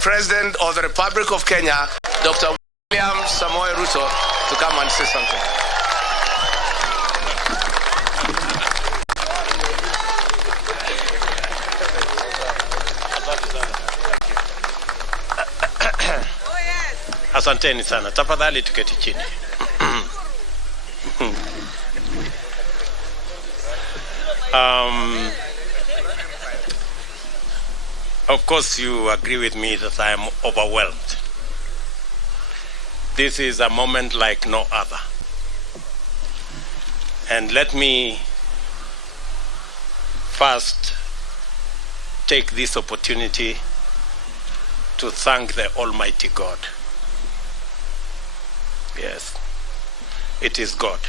President of the Republic of Kenya, Dr. William Samoei Ruto, to come and say something. Asanteni sana. Tafadhali tuketi chini. Of course, you agree with me that I am overwhelmed. This is a moment like no other. And let me first take this opportunity to thank the Almighty God. Yes, it is God.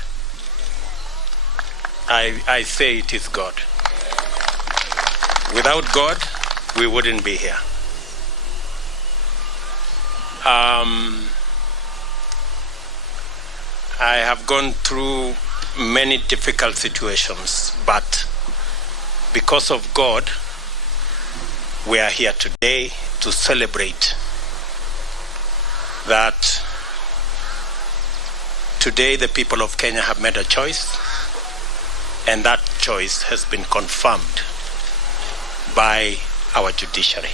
I say it is God. Without God, we wouldn't be here. I have gone through many difficult situations, but because of God, we are here today to celebrate that today the people of Kenya have made a choice, and that choice has been confirmed by our judiciary.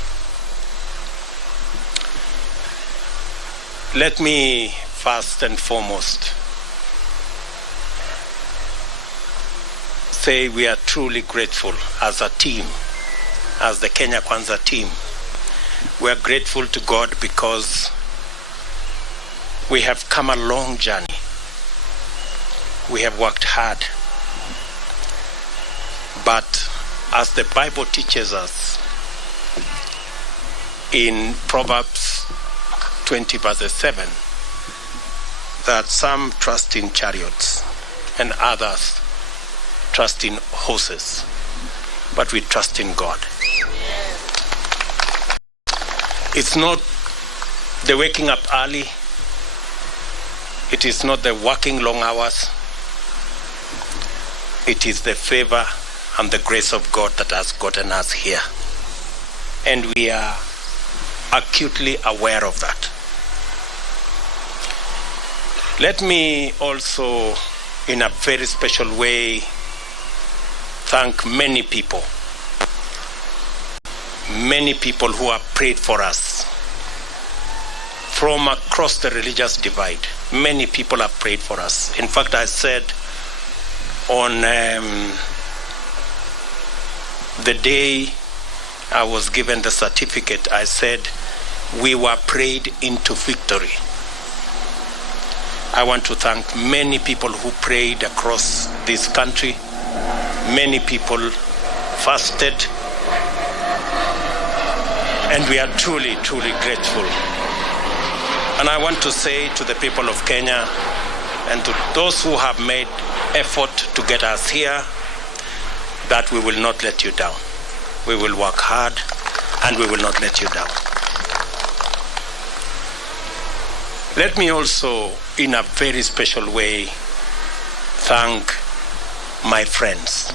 Let me first and foremost say we are truly grateful as a team, as the Kenya Kwanza team. We are grateful to God because we have come a long journey. We have worked hard. But as the Bible teaches us in Proverbs 20 verses 7, that some trust in chariots and others trust in horses, but we trust in God. It's not the waking up early. It is not the working long hours. It is the favor and the grace of God that has gotten us here. And we are acutely aware of that. Let me also, in a very special way, thank many people who have prayed for us from across the religious divide. Many people have prayed for us. In fact, I said on the day I was given the certificate, I said we were prayed into victory. I want to thank many people who prayed across this country. Many people fasted, and we are truly, truly grateful. And I want to say to the people of Kenya and to those who have made effort to get us here, that we will not let you down. We will work hard and we will not let you down. Let me also, in a very special way, thank my friends.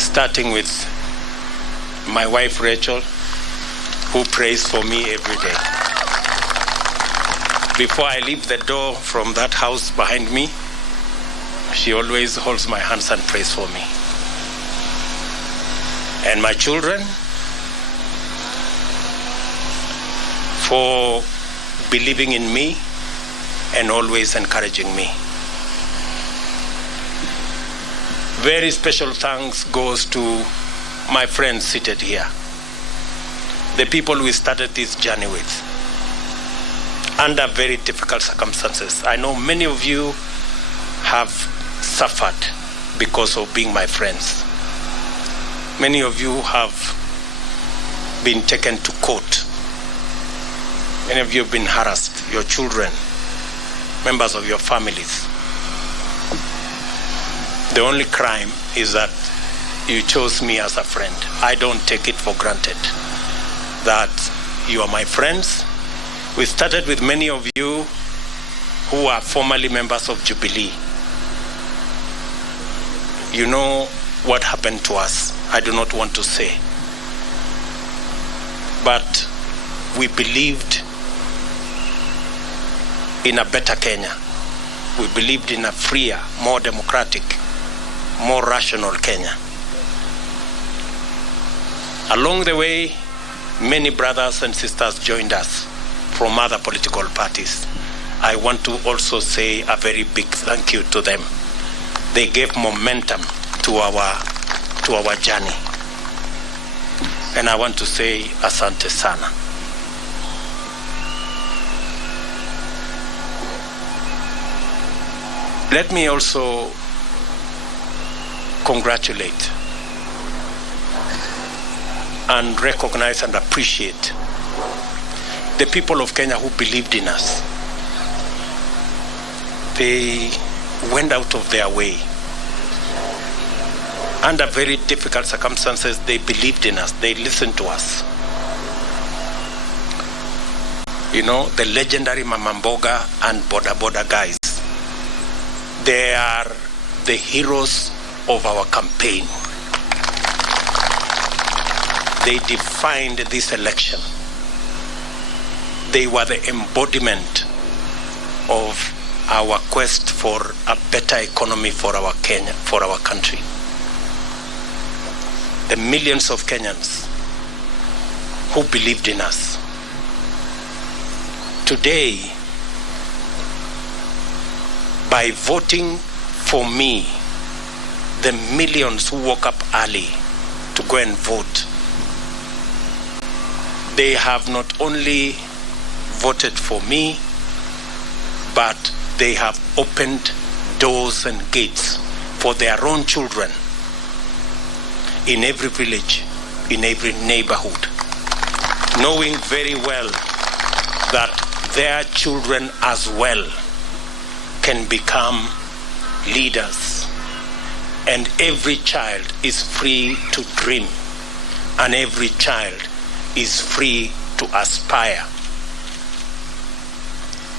Starting with my wife Rachel, who prays for me every day. Before I leave the door from that house behind me, she always holds my hands and prays for me. And my children, for believing in me and always encouraging me. Very special thanks goes to my friends seated here, the people we started this journey with, under very difficult circumstances. I know many of you have suffered because of being my friends. Many of you have been taken to court. Many of you have been harassed, your children, members of your families. The only crime is that you chose me as a friend. I don't take it for granted that you are my friends. We started with many of you who are formerly members of Jubilee. You know what happened to us. I do not want to say. but we believed in a better Kenya. We believed in a freer, more democratic, more rational Kenya. Along the way, many brothers and sisters joined us from other political parties. I want to also say a very big thank you to them. They gave momentum to our journey. And I want to say asante sana. Let me also congratulate and recognize and appreciate the people of Kenya who believed in us. They went out of their way. Under very difficult circumstances, they believed in us. They listened to us. You know, the legendary Mama Mboga and Boda Boda guys, they are the heroes of our campaign. They defined this election. They were the embodiment of our quest for a better economy for our Kenya, for our country. The millions of Kenyans who believed in us. Today, by voting for me, the millions who woke up early to go and vote, they have not only voted for me, but they have opened doors and gates for their own children in every village, in every neighborhood, knowing very well that their children as well can become leaders. And every child is free to dream, and every child is free to aspire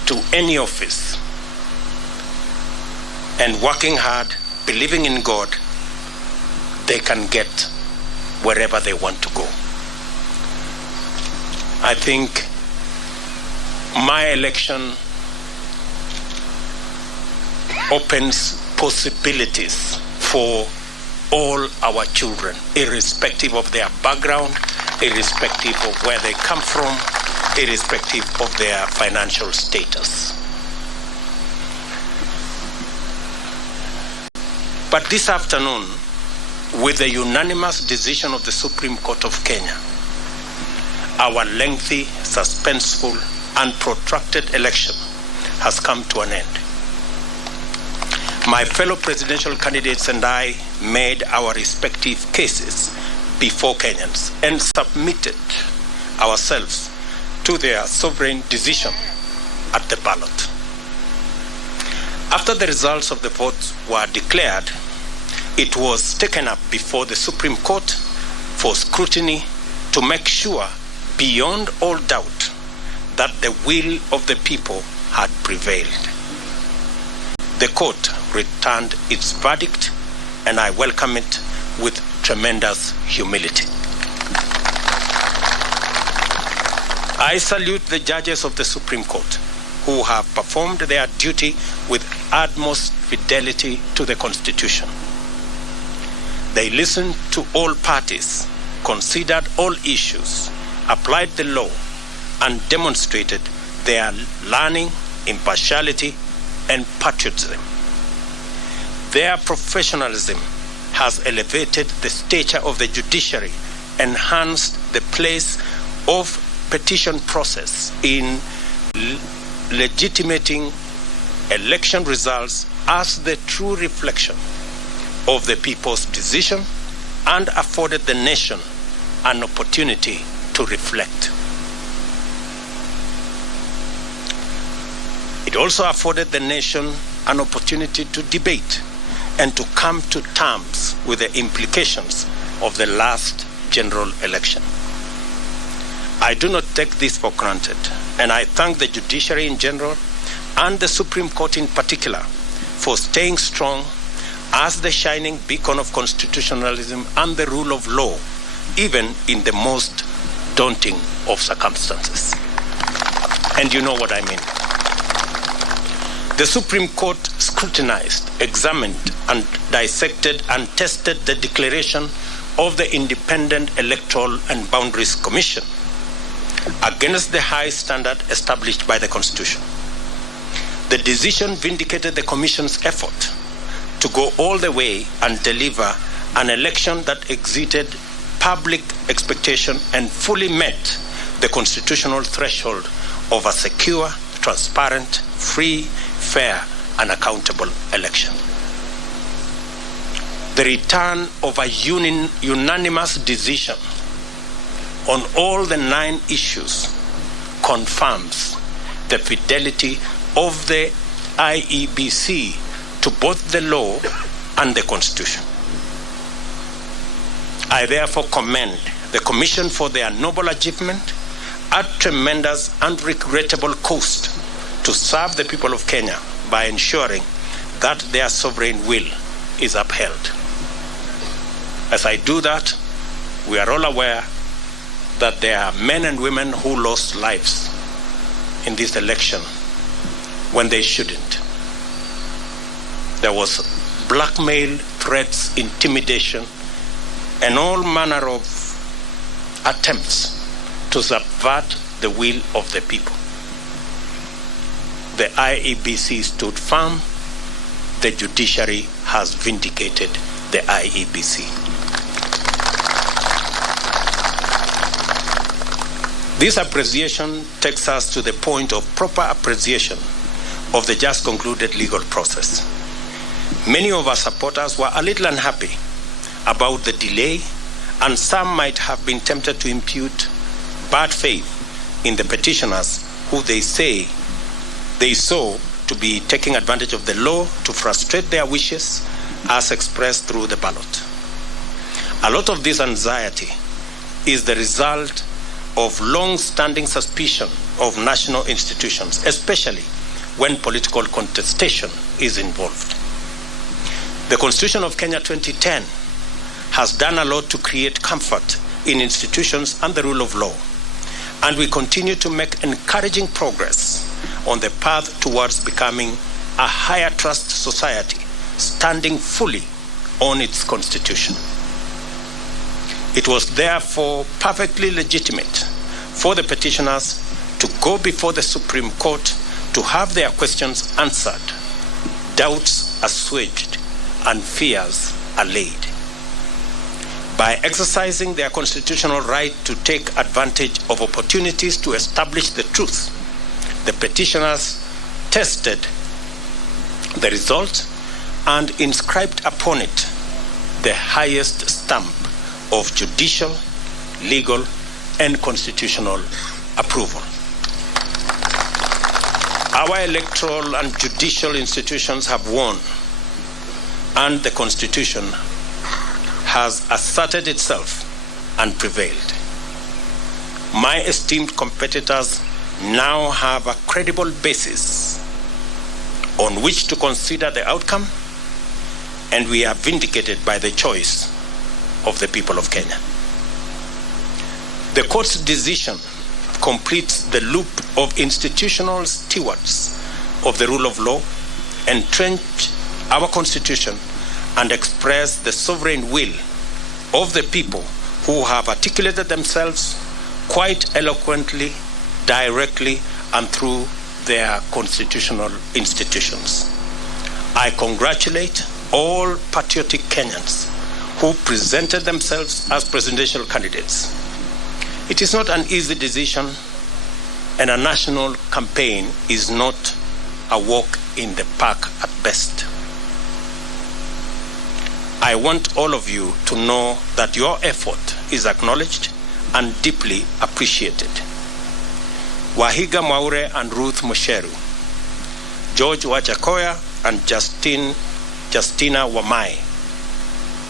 to any office. And working hard, believing in God, they can get wherever they want to go. I think my election opens possibilities for all our children, irrespective of their background, irrespective of where they come from, irrespective of their financial status. But this afternoon, with the unanimous decision of the Supreme Court of Kenya, our lengthy, suspenseful, and protracted election has come to an end. My fellow presidential candidates and I made our respective cases before Kenyans and submitted ourselves to their sovereign decision at the ballot. After the results of the votes were declared, it was taken up before the Supreme Court for scrutiny to make sure, beyond all doubt, that the will of the people had prevailed. The court returned its verdict, and I welcome it with tremendous humility. I salute the judges of the Supreme Court who have performed their duty with utmost fidelity to the Constitution. They listened to all parties, considered all issues, applied the law, and demonstrated their learning, impartiality, and patriotism. Their professionalism has elevated the stature of the judiciary, enhanced the place of petition process in legitimating election results as the true reflection of the people's decision, and afforded the nation an opportunity to reflect. It also afforded the nation an opportunity to debate and to come to terms with the implications of the last general election. I do not take this for granted, and I thank the judiciary in general and the Supreme Court in particular for staying strong as the shining beacon of constitutionalism and the rule of law, even in the most daunting of circumstances. And you know what I mean. The Supreme Court scrutinized, examined, and dissected and tested the declaration of the Independent Electoral and Boundaries Commission against the high standard established by the Constitution. The decision vindicated the Commission's effort to go all the way and deliver an election that exceeded public expectation and fully met the constitutional threshold of a secure, transparent, free, fair, and accountable election. The return of a unanimous decision on all the 9 issues confirms the fidelity of the IEBC to both the law and the Constitution. I therefore commend the Commission for their noble achievement at tremendous and regrettable cost to serve the people of Kenya by ensuring that their sovereign will is upheld. As I do that, we are all aware that there are men and women who lost lives in this election when they shouldn't. There was blackmail, threats, intimidation, and all manner of attempts to subvert the will of the people. The IEBC stood firm. The judiciary has vindicated the IEBC. This appreciation takes us to the point of proper appreciation of the just concluded legal process. Many of our supporters were a little unhappy about the delay, and some might have been tempted to impute bad faith in the petitioners who they say they saw to be taking advantage of the law to frustrate their wishes as expressed through the ballot. A lot of this anxiety is the result of long-standing suspicion of national institutions, especially when political contestation is involved. The Constitution of Kenya 2010 has done a lot to create comfort in institutions and the rule of law, and we continue to make encouraging progress on the path towards becoming a higher trust society, standing fully on its constitution. It was therefore perfectly legitimate for the petitioners to go before the Supreme Court to have their questions answered, doubts assuaged, and fears allayed. By exercising their constitutional right to take advantage of opportunities to establish the truth, the petitioners tested the result and inscribed upon it the highest stamp of judicial, legal, and constitutional approval. Our electoral and judicial institutions have won, and the Constitution has asserted itself and prevailed. My esteemed competitors now have a credible basis on which to consider the outcome, and we are vindicated by the choice of the people of Kenya. The court's decision completes the loop of institutional stewards of the rule of law, entrench our Constitution, and express the sovereign will of the people who have articulated themselves quite eloquently, directly, and through their constitutional institutions. I congratulate all patriotic Kenyans who presented themselves as presidential candidates. It is not an easy decision, and a national campaign is not a walk in the park at best. I want all of you to know that your effort is acknowledged and deeply appreciated. Wahiga Mwaure and Ruth Musheru, George Wajakoya and Justina Wamai,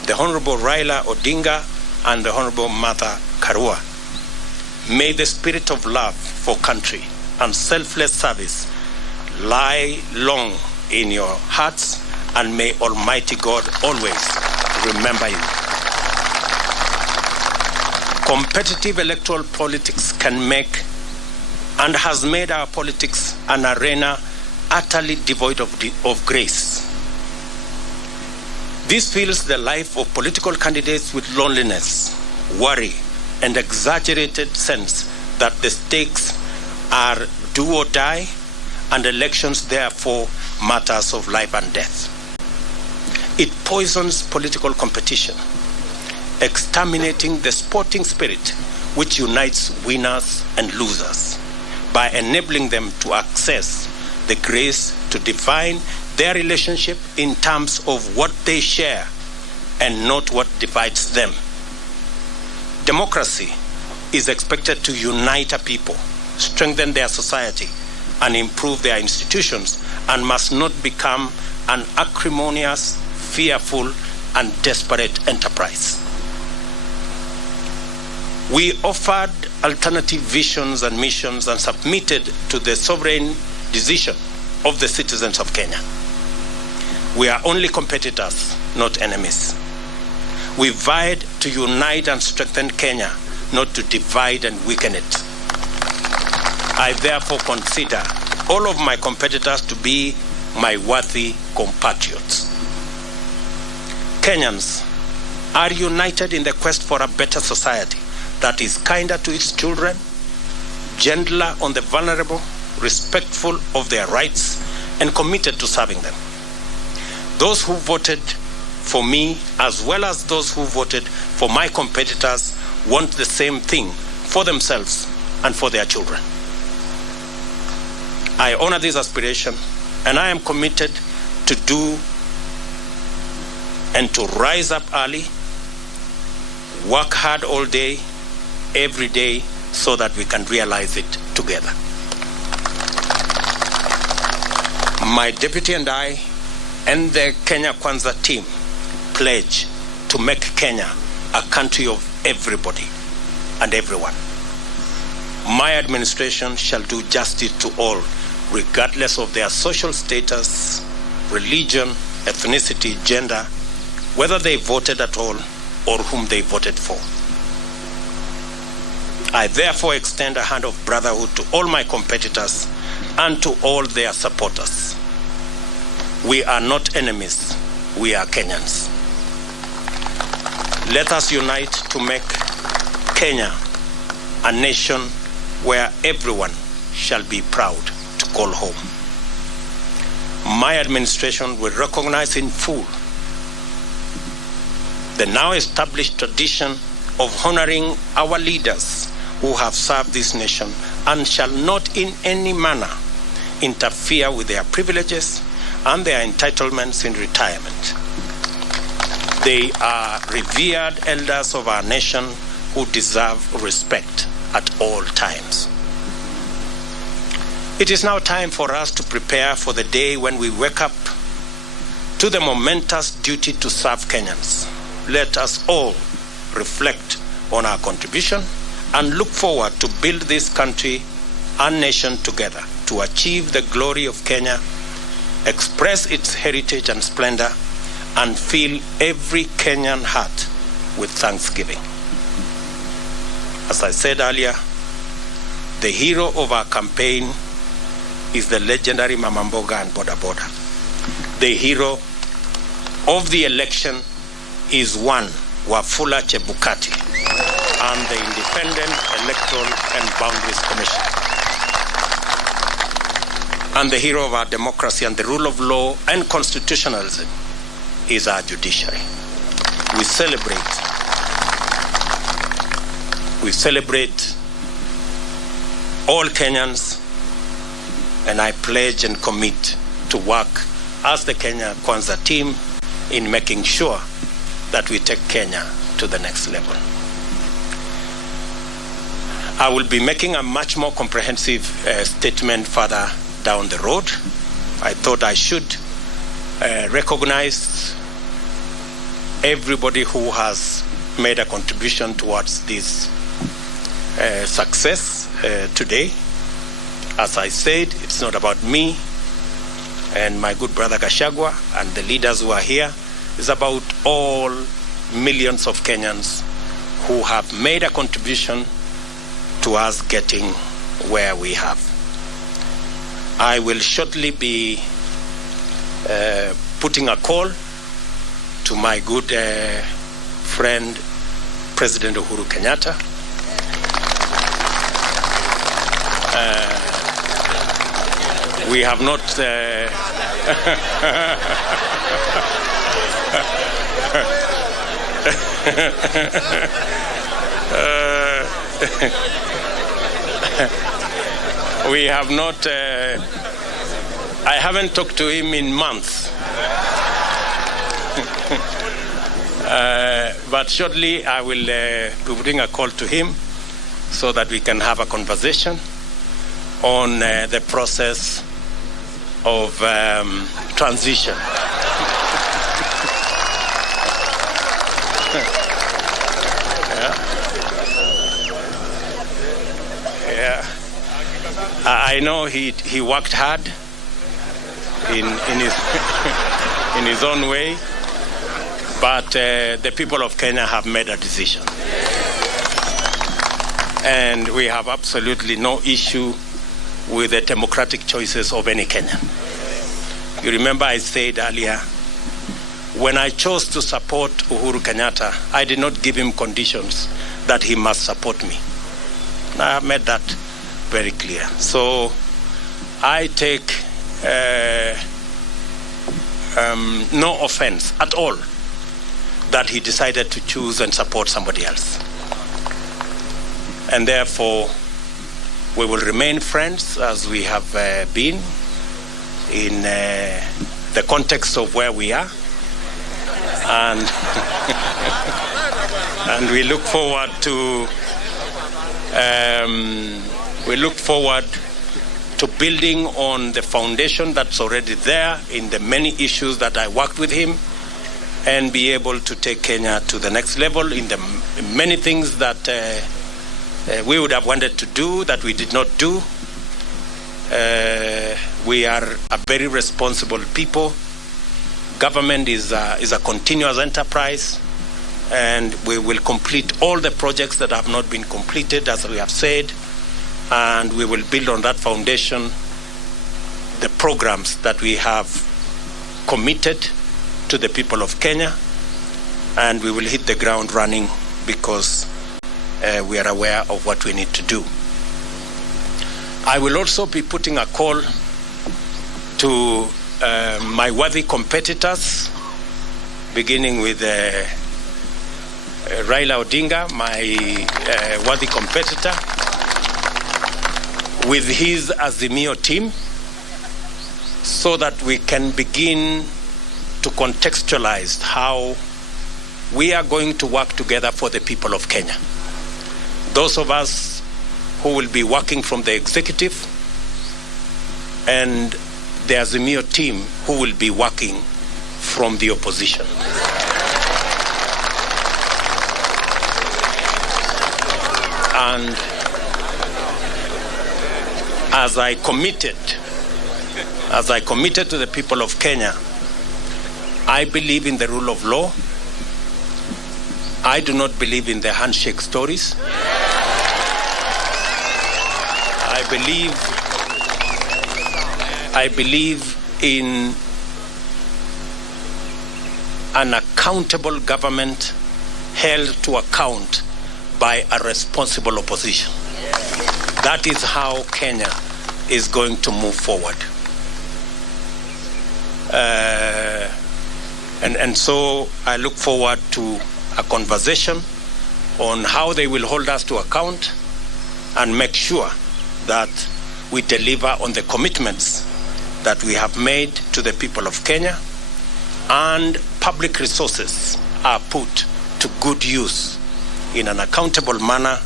the Honorable Raila Odinga and the Honorable Martha Karua. May the spirit of love for country and selfless service lie long in your hearts, and may Almighty God always remember you. Competitive electoral politics can make and has made our politics an arena utterly devoid of grace. This fills the life of political candidates with loneliness, worry, and exaggerated sense that the stakes are do or die, and elections therefore matters of life and death. It poisons political competition, exterminating the sporting spirit which unites winners and losers by enabling them to access the grace to define their relationship in terms of what they share and not what divides them. Democracy is expected to unite a people, strengthen their society, and improve their institutions, and must not become an acrimonious, fearful, and desperate enterprise. We offered alternative visions and missions and submitted to the sovereign decision of the citizens of Kenya. We are only competitors, not enemies. We vied to unite and strengthen Kenya, not to divide and weaken it. I therefore consider all of my competitors to be my worthy compatriots. Kenyans are united in the quest for a better society that is kinder to its children, gentler on the vulnerable, respectful of their rights, and committed to serving them. Those who voted for me, as well as those who voted for my competitors, want the same thing for themselves and for their children. I honor this aspiration, and I am committed to do and to rise up early, work hard all day, every day, so that we can realize it together. My deputy and I and the Kenya Kwanza team pledge to make Kenya a country of everybody and everyone. My administration shall do justice to all, regardless of their social status, religion, ethnicity, gender, whether they voted at all or whom they voted for. I therefore extend a hand of brotherhood to all my competitors and to all their supporters. We are not enemies, we are Kenyans. Let us unite to make Kenya a nation where everyone shall be proud to call home. My administration will recognize in full the now established tradition of honoring our leaders who have served this nation and shall not in any manner interfere with their privileges and their entitlements in retirement. They are revered elders of our nation who deserve respect at all times. It is now time for us to prepare for the day when we wake up to the momentous duty to serve Kenyans. Let us all reflect on our contribution and look forward to build this country and nation together to achieve the glory of Kenya, express its heritage and splendor, and fill every Kenyan heart with thanksgiving. As I said earlier, the hero of our campaign is the legendary Mama Mboga and Boda Boda. The hero of the election is one Wafula Chebukati and the Independent Electoral and Boundaries Commission. And the hero of our democracy and the rule of law and constitutionalism is our judiciary. We celebrate all Kenyans, and I pledge and commit to work as the Kenya Kwanza team in making sure that we take Kenya to the next level. I will be making a much more comprehensive statement further down the road. I thought I should recognize everybody who has made a contribution towards this success today. As I said, it's not about me and my good brother Gachagua and the leaders who are here. It's about all millions of Kenyans who have made a contribution to us getting where we have. I will shortly be putting a call to my good friend, President Uhuru Kenyatta. We have not we have not I haven't talked to him in months. But shortly I will be putting a call to him so that we can have a conversation on the process of transition. Yeah. I know he worked hard in his in his own way, but the people of Kenya have made a decision, and we have absolutely no issue with the democratic choices of any Kenyan. You remember I said earlier, when I chose to support Uhuru Kenyatta, I did not give him conditions that he must support me. I have made that very clear. So I take no offense at all that he decided to choose and support somebody else. And therefore, we will remain friends as we have been in the context of where we are. And, and we look forward to building on the foundation that's already there in the many issues that I worked with him, and be able to take Kenya to the next level in the many things that we would have wanted to do that we did not do. We are a very responsible people. Government is a continuous enterprise, and we will complete all the projects that have not been completed, as we have said, and we will build on that foundation the programs that we have committed to the people of Kenya, and we will hit the ground running because we are aware of what we need to do. I will also be putting a call to my worthy competitors, beginning with Raila Odinga, my worthy competitor, with his Azimio team, so that we can begin to contextualize how we are going to work together for the people of Kenya. Those of us who will be working from the executive, and the Azimio team who will be working from the opposition. And as I committed to the people of Kenya, I believe in the rule of law. I do not believe in the handshake stories. I believe in an accountable government held to account by a responsible opposition. That is how Kenya is going to move forward. And so I look forward to a conversation on how they will hold us to account and make sure that we deliver on the commitments that we have made to the people of Kenya, and public resources are put to good use in an accountable manner,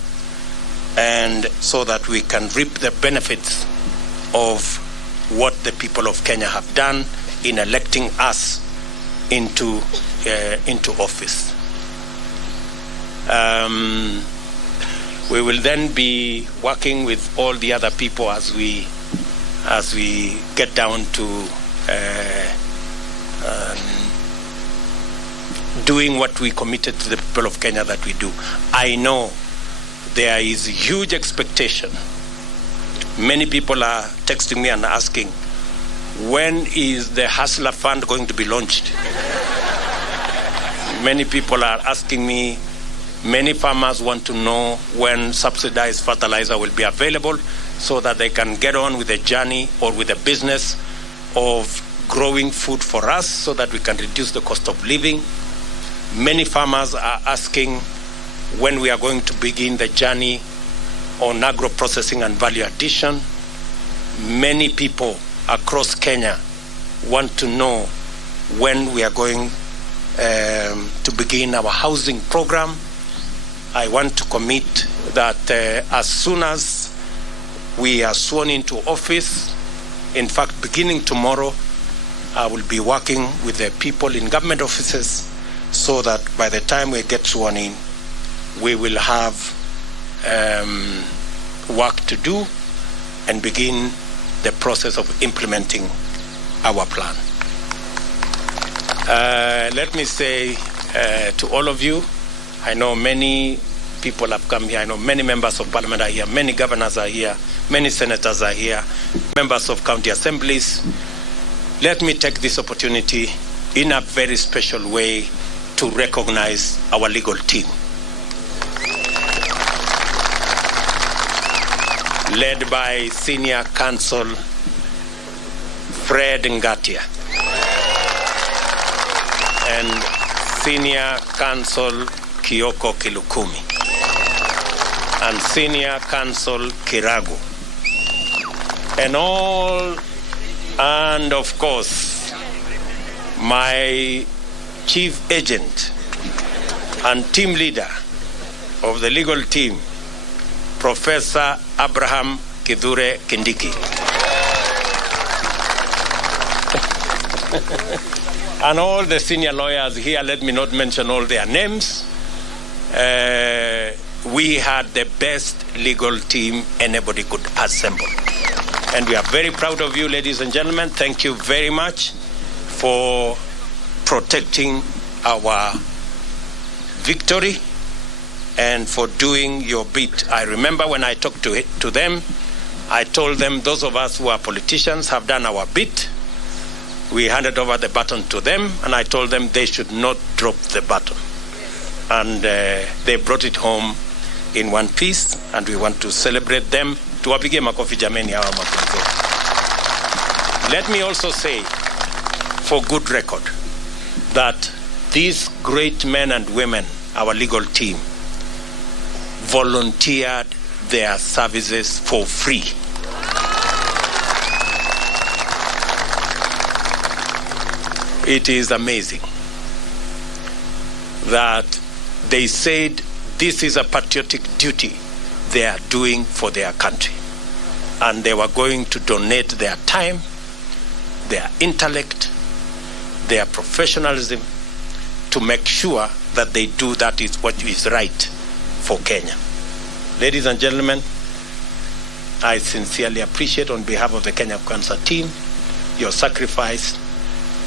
and so that we can reap the benefits of what the people of Kenya have done in electing us into office. We will then be working with all the other people as we get down to doing what we committed to the people of Kenya that we do. I know there is huge expectation. Many people are texting me and asking, when is the Hustler Fund going to be launched? Many people are asking me, many farmers want to know when subsidized fertilizer will be available so that they can get on with the journey or with the business of growing food for us so that we can reduce the cost of living. Many farmers are asking when we are going to begin the journey on agro-processing and value addition. Many people across Kenya want to know when we are going to begin our housing program. I want to commit that as soon as we are sworn into office, in fact, beginning tomorrow, I will be working with the people in government offices so that by the time we get sworn in, we will have work to do and begin the process of implementing our plan. Let me say to all of you, I know many people have come here. I know many members of parliament are here, many governors are here, many senators are here, members of county assemblies. Let me take this opportunity in a very special way to recognize our legal team, led by Senior Counsel Fred Ngatia and Senior Counsel Kioko Kilukumi and Senior Counsel Kiragu and of course my chief agent and team leader of the legal team, Professor Abraham Kidhure Kindiki. And all the senior lawyers here, let me not mention all their names. We had the best legal team anybody could assemble. And we are very proud of you, ladies and gentlemen. Thank you very much for protecting our victory and for doing your bit. I remember when I talked to them, I told them those of us who are politicians have done our bit. We handed over the baton to them, and I told them they should not drop the baton. And they brought it home in one piece, and we want to celebrate them. Tuwapige makofi jameni hawa makofi. Let me also say, for good record, that these great men and women, our legal team, volunteered their services for free. It is amazing that they said this is a patriotic duty they are doing for their country. And they were going to donate their time, their intellect, their professionalism to make sure that they do that is what is right for Kenya. Ladies and gentlemen, I sincerely appreciate on behalf of the Kenya Kwanza team your sacrifice,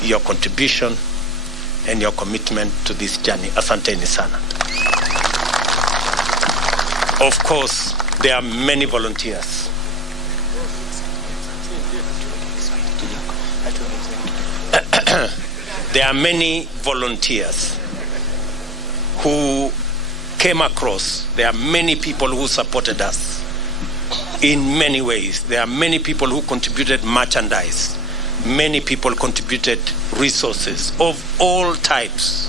your contribution, and your commitment to this journey. Asanteni sana. Of course, there are many volunteers. There are many volunteers who came across. There are many people who supported us in many ways. There are many people who contributed merchandise. Many people contributed resources of all types,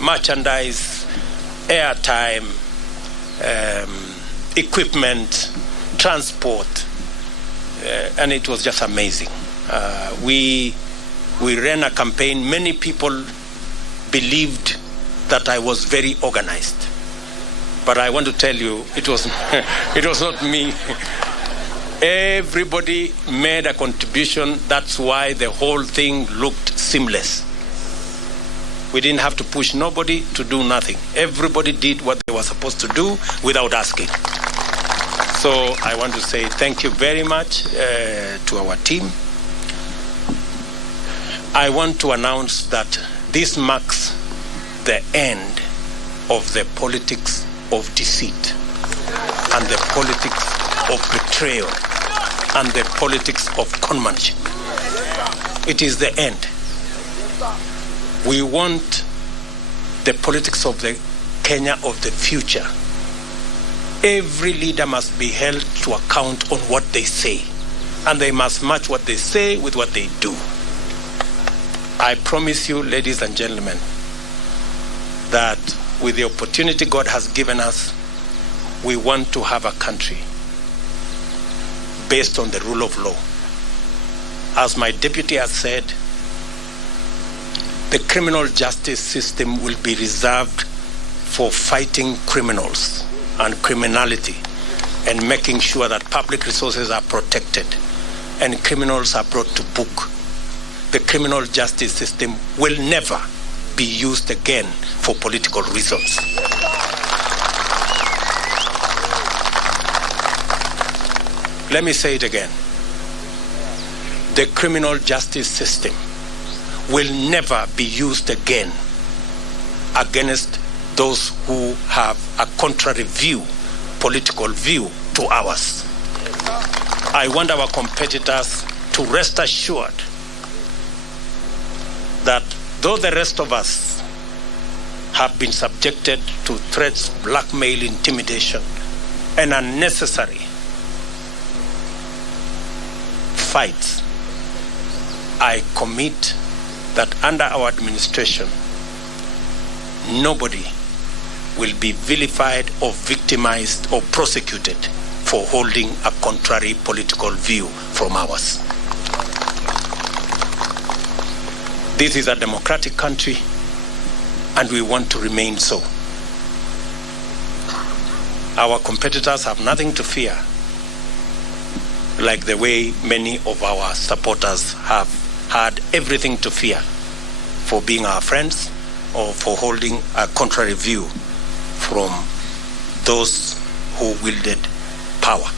merchandise, airtime, equipment, transport, and it was just amazing. We ran a campaign. Many people believed that I was very organized, but I want to tell you, it was it was not me. Everybody made a contribution. That's why the whole thing looked seamless. We didn't have to push nobody to do nothing. Everybody did what they were supposed to do without asking. So I want to say thank you very much to our team. I want to announce that This marks the end of the politics of deceit and the politics of betrayal and the politics of conmanship. It is the end. We want the politics of the Kenya of the future. Every leader must be held to account on what they say, and they must match what they say with what they do. I promise you, ladies and gentlemen, that with the opportunity God has given us, we want to have a country based on the rule of law. As my deputy has said, the criminal justice system will be reserved for fighting criminals and criminality and making sure that public resources are protected and criminals are brought to book. The criminal justice system will never be used again for political reasons. Let me say it again. The criminal justice system will never be used again against those who have a contrary view, political view to ours. I want our competitors to rest assured that though the rest of us have been subjected to threats, blackmail, intimidation, and unnecessary fights, I commit that under our administration, nobody will be vilified or victimized or prosecuted for holding a contrary political view from ours. This is a democratic country, and we want to remain so. Our competitors have nothing to fear, like the way many of our supporters have had everything to fear for being our friends or for holding a contrary view from those who wielded power.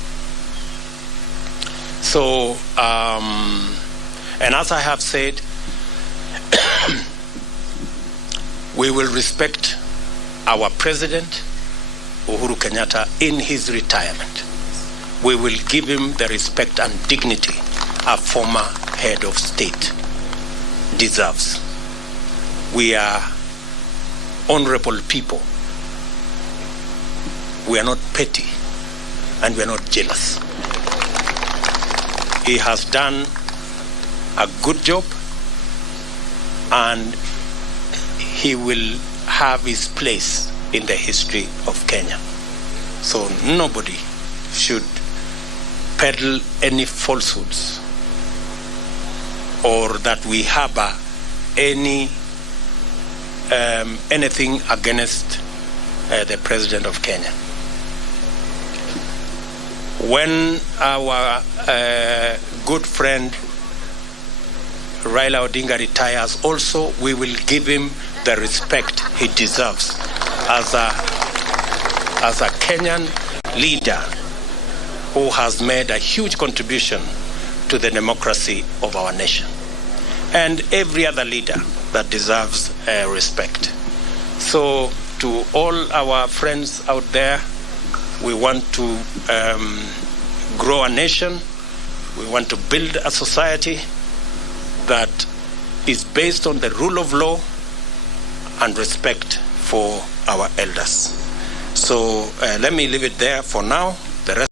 So, and as I have said, we will respect our President, Uhuru Kenyatta, in his retirement. We will give him the respect and dignity a former head of state deserves. We are honorable people. We are not petty, and we are not jealous. He has done a good job, and he will have his place in the history of Kenya. So nobody should peddle any falsehoods or that we harbor anything against the President of Kenya. When our good friend Raila Odinga retires also, we will give him the respect he deserves as a Kenyan leader who has made a huge contribution to the democracy of our nation, and every other leader that deserves respect. So to all our friends out there, we want to grow a nation. We want to build a society that is based on the rule of law and respect for our elders. So let me leave it there for now. The rest